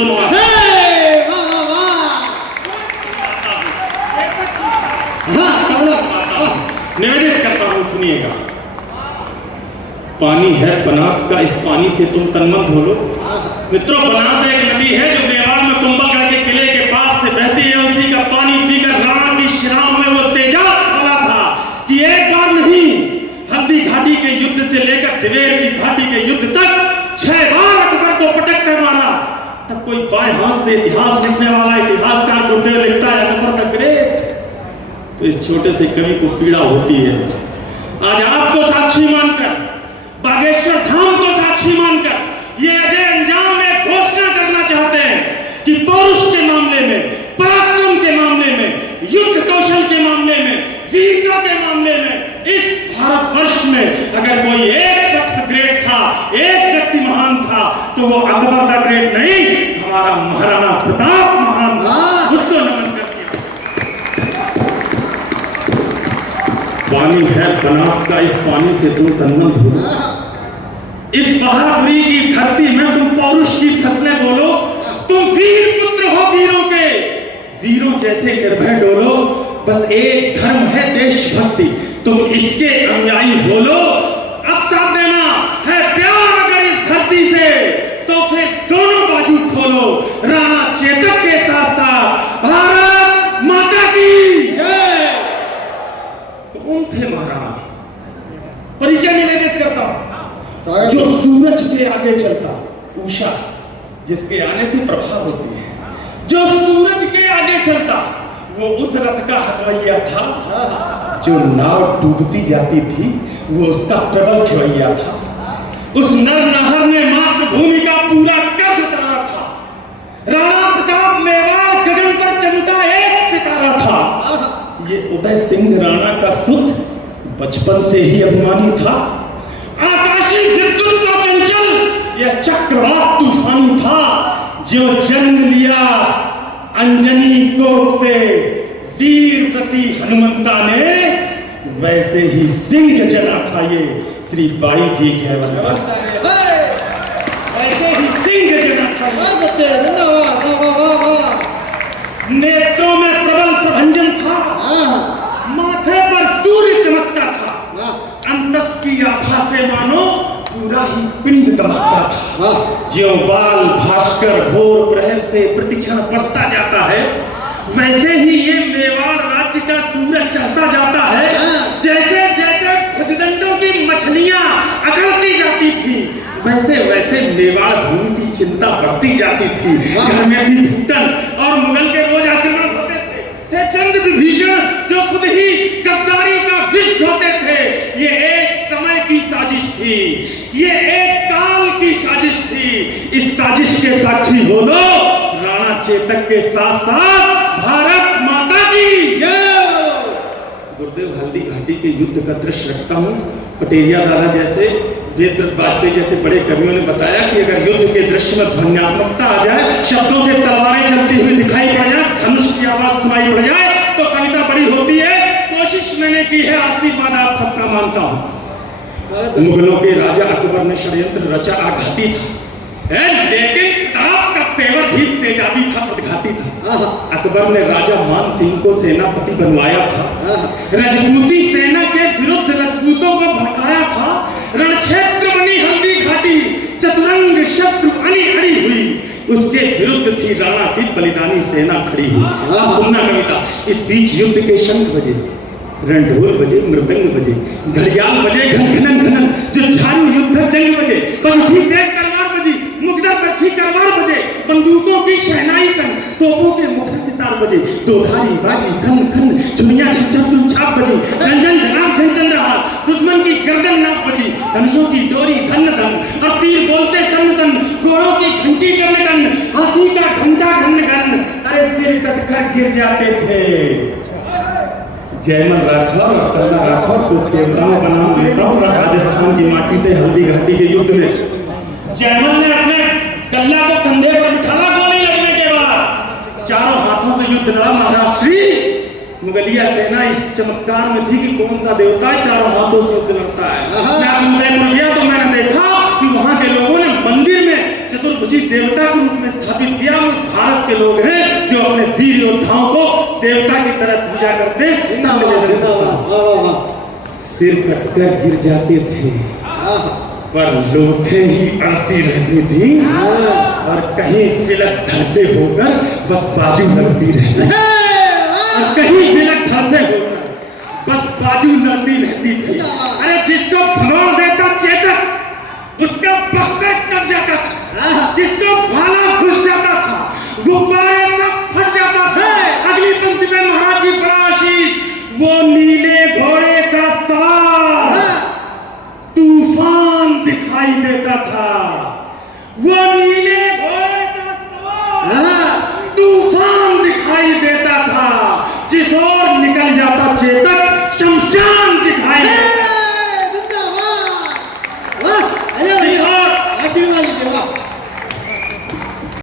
सुनवा। निवेदित करता हूं, सुनिएगा। पानी है बनास का, इस पानी से तुम तन्मन धो लो। मित्रों, बनास एक नदी है जो मेवाड़ में कुंभलगढ़ के किले के पास से बहती है। उसी का पानी पीकर राणा की शराब में वो तेजाब खोला था कि एक बार नहीं, हल्दी घाटी के युद्ध से लेकर दिवेर की घाटी के युद्ध तक 6 बार अकबर को पटक कर मारा। तब कोई बाएं हाथ से इतिहास लिखने वाला इतिहासकार गुरुदेव लिखता है अकबर द ग्रेट। तो इस छोटे से कवि को पीड़ा होती है। आज आपको साक्षी मानकर, बागेश्वर धाम को साक्षी मानकर ये अजय अंजाम एक घोषणा करना चाहते हैं कि पौरुष के मामले में, पराक्रम के मामले में, युद्ध कौशल के मामले में, वीरता के मामले में इस भारतवर्ष में अगर कोई एक शख्स ग्रेट था, एक व्यक्ति महान था, तो वो अकबर द ग्रेट नहीं, हमारा महाराणा प्रताप महान था। उसको नमन करते हैं। पानी है बनास का, इस पानी से तुम तन्मन धो। इस बहादुरी की धरती में तुम पौरुष की फसलें बोलो। तुम वीर पुत्र हो वीरों के, वीरों जैसे निर्भय डोलो। बस एक धर्म है देशभक्ति, तुम इसके अनुयायी बोलो। अब साथ देना है प्यार अगर इस धरती से, तो फिर दोनों बाजू खोलो। राणा चेतक के साथ साथ भारत माता की जय। कौन थे महाराणा? परिचय निवेदित करता हूं। जो सूरज के आगे चलता, उषा जिसके आने से प्रभा होती है, जो सूरज के आगे चलता वो उस रथ का हथवैया था। जो नाव डूबती जाती थी वो उसका प्रबल खिवैया था। उस नर नहर ने मातृभूमि का पूरा कर्ज उतारा था। राणा प्रताप मेवाड़ गगन पर चमका एक सितारा था। ये उदय सिंह राणा का सुत बचपन से ही अभिमानी था। आकाशीय विद्युत का चंचल यह चक्रवात तूफानी था। जो जन्म लिया अंजनी कोट से वीरवती हनुमंता ने, वैसे ही सिंह जना था ये श्री बाई जी जयवंता। वैसे ही सिंह जना था। नेत्रों में प्रबल प्रभंजन था, माथे पर सूर्य चमकता था। अंतस की आभा से मानो पूरा ही पिंड दमकता था। ज्यों बाल भास्कर भोर प्रहर से प्रतिक्षण बढ़ता जाता है, वैसे ही ये मेवाड़ राज्य का सूरज चढ़ता जाता है। जैसे जैसे भुजदंडों की मछलियां अकड़ती जाती थी, वैसे वैसे मेवाड़ भूमि की चिंता बढ़ती जाती थी। घर में भी घुटन और मुगल के रोज आक्रमण होते थे। चंद विभीषण जो खुद ही गद्दारी का विष होते थे। ये एक समय की साजिश थी, ये एक काल की साजिश थी। इस साजिश के साक्षी हो लो राणा चेतक के साथ साथ भारत माता की जय। गुरुदेव हल्दी घाटी के युद्ध का दृश्य रखता हूँ। पटेरिया दादा जैसे, वेदव्रत वाजपेयी जैसे बड़े कवियों ने बताया कि अगर युद्ध के दृश्य में ध्वन्यात्मकता आ जाए, शब्दों से तलवारें चलती हुई दिखाई पड़ जाए, धनुष की आवाज सुनाई पड़ जाए, तो कविता बड़ी होती है। कोशिश मैंने की है, आशीर्वाद आप सबका मानता हूँ। मुगलों के राजा अकबर ने षड्यंत्र रचा, आघाती था, लेकिन प्रताप का तेवर भी तेजाबी था, पदघाती था। अकबर ने राजा मान सिंह को सेनापति बनवाया था। रजपूती सेना के विरुद्ध रजपूतों को भड़काया था। रणक्षेत्र बनी हल्दी घाटी, चतुरंग शत्रु अड़ी अड़ी हुई, उसके विरुद्ध थी राणा की बलिदानी सेना खड़ी हुई। सुनना कविता। इस बीच युद्ध के शंख बजे, रणढोल बजे, मृदंग बजे, घड़ियाल बजे, घन घनन, जो झारू युद्ध जंग बजे, पंथी तेज तलवार बजी, मुगदा परछी करवार बजे, बंदूकों की शहनाई संग, तोपों के मुखर सितार बजे, दोधारी बाजी खन खन, छुरियां छम छाप बजी, झंझन झनाब झंझन रहा, दुश्मन की गर्दन नाप बजी, धनुषों की डोरी धन धन, और तीर बोलते सन सन, घोड़ों की घंटी टन टन, हाथी का घंटा घन घन, अरे सिर कटकर गिर जाते थे। जयमल राठौर और कल्ला राठौर को देवताओं का नाम लेता हूँ। राजस्थान की माटी से हल्दी घाटी के युद्ध में जयमल ने अपने कल्ला को कंधे पर बिठाया। गोली लगने के बाद चारों हाथों से युद्ध लड़ा। महाराज श्री मुगलिया सेना इस चमत्कार में थी कि कौन सा देवता चारों हाथों से युद्ध लड़ता है। मैं उदयपुर गया तो मैंने देखा कि वहां के लोगों ने मंदिर में चतुर्थ मुझे देवता के रूप में स्थापित किया। उस भारत के लोग हैं जो अपने वीर योद्धाओं को देवता की तरह पूजा करते हैं। सिर कटकर गिर जाते थे पर लोथे ही अड़ती रहती थी और कहीं तिलक धसे होकर बस बाजू लड़ती रहती।